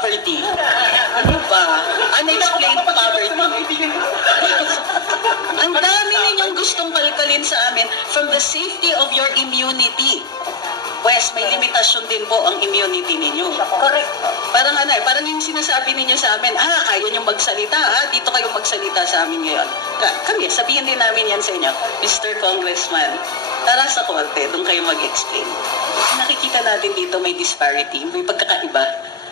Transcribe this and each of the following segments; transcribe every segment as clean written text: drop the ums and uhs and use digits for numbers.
poverty. Ano ba? Unexplained poverty. Ang dami ninyong gustong kalkalin sa amin from the safety of your immunity. Pwes, may limitasyon din po ang immunity ninyo. Correct. Parang yung sinasabi ninyo sa amin, kaya nyo magsalita, dito kayo magsalita sa amin ngayon. Kami, sabihin din namin yan sa inyo, Mr. Congressman, tara sa korte, doon kayo mag-explain. Nakikita natin dito may disparity, may pagkakaiba.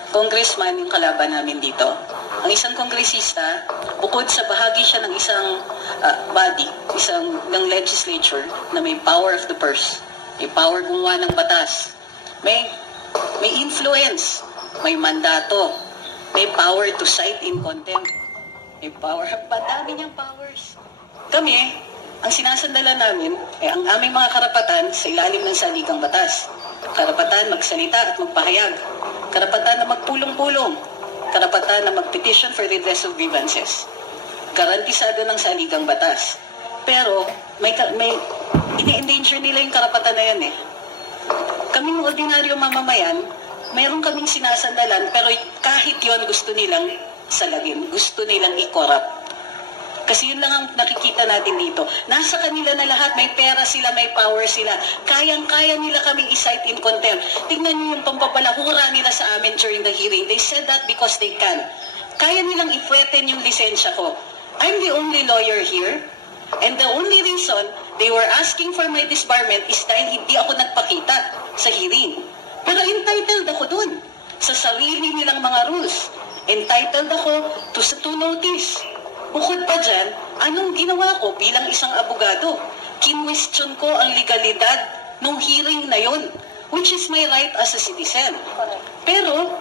Congressman yung kalaban namin dito. Ang isang kongresista, bukod sa bahagi siya ng isang body, ng legislature na may power of the purse, may power gumawa ng batas, may influence, may mandato, may power to cite in contempt, may power, madami niyang powers. Kami, ang sinasandala namin, ang aming mga karapatan sa ilalim ng saligang batas. Karapatan magsalita at magpahayag. Karapatan na magpulong-pulong. Karapatan na magpetition for redress of grievances. Garantisado ng saligang batas. Pero, may ini-endanger nila yung karapatan na yan eh. Kaming ordinaryo mamamayan, mayroon kaming sinasandalan, pero kahit yon gusto nilang salagin, gusto nilang i-corrupt. Kasi yun lang ang nakikita natin dito. Nasa kanila na lahat, may pera sila, may power sila. Kayang-kaya nila kaming i-cite in contempt. Tingnan niyo yung pambabalahura nila sa amin during the hearing. They said that because they can. Kaya nilang i-threaten yung lisensya ko. I'm the only lawyer here. And the only reason they were asking for my disbarment is dahil hindi ako nagpakita sa hearing. Pero entitled ako dun sa sarili nilang mga rules. Entitled ako to notice. Bukod pa dyan, anong ginawa ko bilang isang abogado? Kinwestiyon ko ang legalidad ng hearing na yon, which is my right as a citizen. Pero,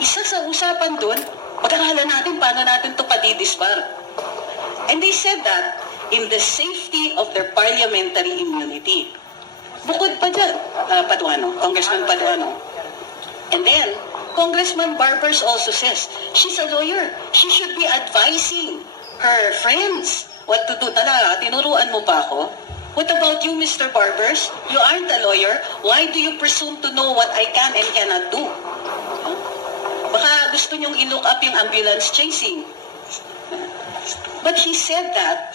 isa sa usapan dun, pag-aralan natin paano natin ito padidisbar. And they said that in the safety of their parliamentary immunity. Bukod pa dyan, Congressman Paduano. And then, Congressman Barbers also says, she's a lawyer. She should be advising her friends what to do. Tinuruan mo pa ako? What about you, Mr. Barbers? You aren't a lawyer. Why do you presume to know what I can and cannot do? Baka gusto niyong i-look up yung ambulance chasing. But he said that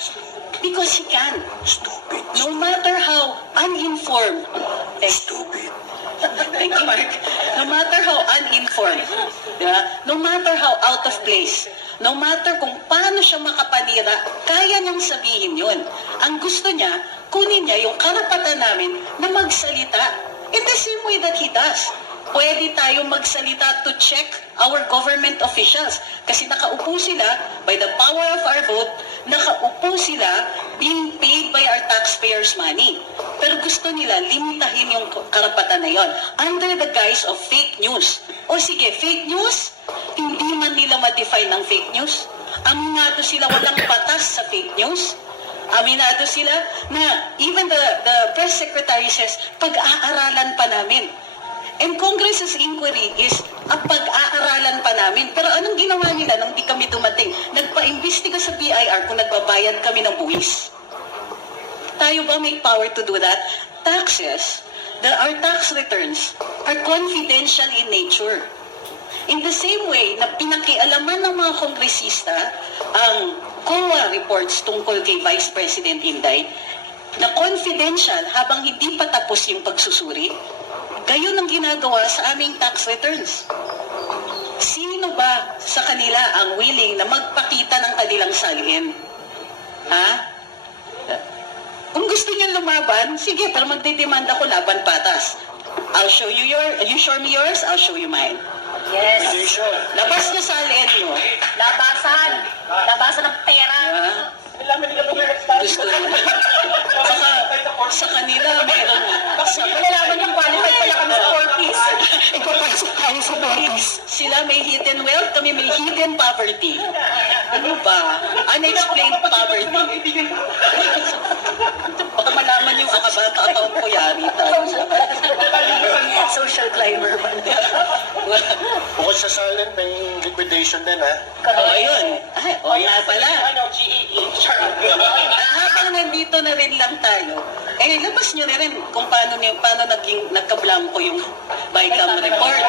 because he can. Stupid. No matter how uninformed. Stupid. Thank you, Mark. No matter how uninformed, no matter how out of place, no matter kung paano siya makapanira, kaya niyang sabihin yun. Ang gusto niya, kunin niya yung karapatan namin na magsalita in the same way that he does. Pwede tayo magsalita to check our government officials. Kasi nakaupo sila, by the power of our vote, nakaupo sila being paid by our taxpayers' money. Pero gusto nila limitahin yung karapatan na yon under the guise of fake news. O sige, fake news? Hindi man nila ma-define ng fake news. Aminado sila walang batas sa fake news. Aminado sila na even the press secretary says, pag-aaralan pa namin. And Congress's inquiry is pag-aaralan pa namin. Pero anong ginawa nila nung di kami dumating? Nagpa-imbestiga sa BIR kung nagbabayad kami ng buwis. Tayo ba may power to do that? Taxes, our tax returns are confidential in nature. In the same way na pinakialaman ng mga kongresista ang COA reports tungkol kay Vice President Inday, na confidential habang hindi pa tapos yung pagsusuri, gayon ang ginagawa sa aming tax returns. Sino ba sa kanila ang willing na magpakita ng kanilang salin? Ha? Kung gusto niyo lumaban, sige, pero magdidemand ako laban patas. I'll show you you show me yours, I'll show you mine. Yes. Labas niyo salin niyo. Labasan. Labasan ng pera. Gusto nila. Sa kanila, meron. Malalaman yung qualified pala kami sa 4Ps. Ipapasok tayo sa 4Ps. Sila may hidden wealth, kami may hidden poverty. Ano ba? Unexplained poverty. Baka malaman yung account ko yari tayo. Social climber man. Bukod sa silent, may liquidation din, ha? Ayun. Nga pala. Habang nandito na rin lang tayo, labas nyo na rin kung paano nagkablanko yung BICAM report.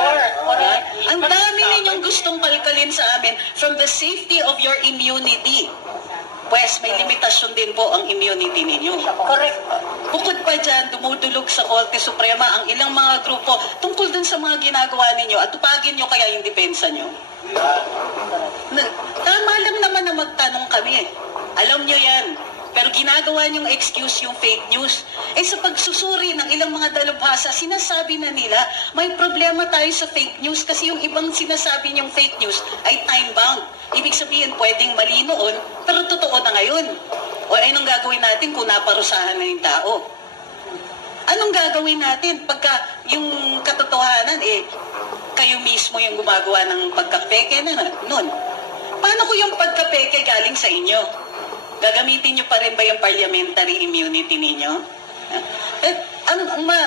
Ang dami ninyong gustong kalkalin sa amin from the safety of your immunity. Pues may limitasyon din po ang immunity ninyo. Correct. Bukod pa dyan, dumudulog sa Korte Suprema ang ilang mga grupo tungkol dun sa mga ginagawa ninyo at tupagin nyo kaya yung depensa nyo. Tama lang naman na magtanong kami. Alam nyo yan. Pero ginagawa niyong excuse yung fake news. Eh sa pagsusuri ng ilang mga dalubhasa, sinasabi na nila, may problema tayo sa fake news kasi yung ibang sinasabi niyong fake news ay time-bound. Ibig sabihin, pwedeng mali noon, pero totoo na ngayon. O anong gagawin natin kung naparusahan na yung tao? Anong gagawin natin pagka yung katotohanan, kayo mismo yung gumagawa ng pagkapeke na nun? Paano ko yung pagkapeke galing sa inyo? Gagamitin nyo pa rin ba yung parliamentary immunity ninyo?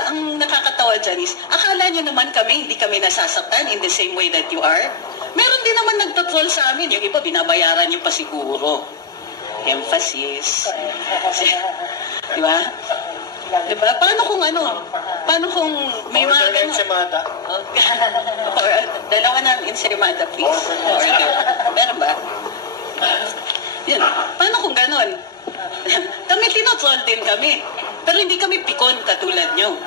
Ang nakakatawa dyan is, akala nyo naman kami, hindi kami nasasaktan in the same way that you are? Meron din naman nagtatroll sa amin. Yung iba, binabayaran nyo pa siguro. Emphasis. Diba? Diba? Paano kung Paano kung may mga Order na ensimada. Or, dalawa ng ensaymada, please. Order. Meron ba? Yan. Paano kung ganon? Kami tinotroll din kami. Pero hindi kami pikon katulad nyo.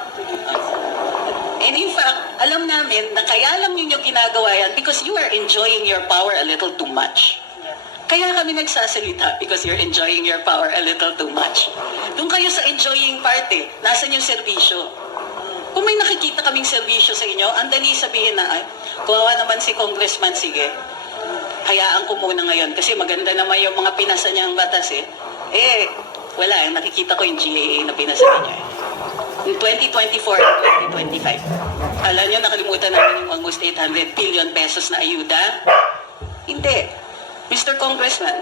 And in fact, alam namin na kaya lang ninyo ginagawa yan because you are enjoying your power a little too much. Kaya kami nagsasalita because you're enjoying your power a little too much. Doon kayo sa enjoying party, nasan yung serbisyo? Kung may nakikita kaming serbisyo sa inyo, andali sabihin na, ay, kawawa naman si Congressman, sige. Hayaan ko muna ngayon kasi maganda naman yung mga pinasa niyang batas wala, nakikita ko yung GAA na pinasa niya. In 2024 and 2025. Alam niyo, nakalimutan namin yung almost 800 billion pesos na ayuda? Hindi. Mr. Congressman,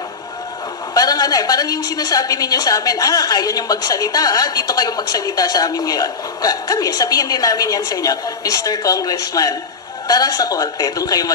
parang yung sinasabi ninyo sa amin, kaya niyong magsalita, dito kayo magsalita sa amin ngayon. Kami, sabihin din namin yan sa inyo, Mr. Congressman, tara sa korte, doon kayo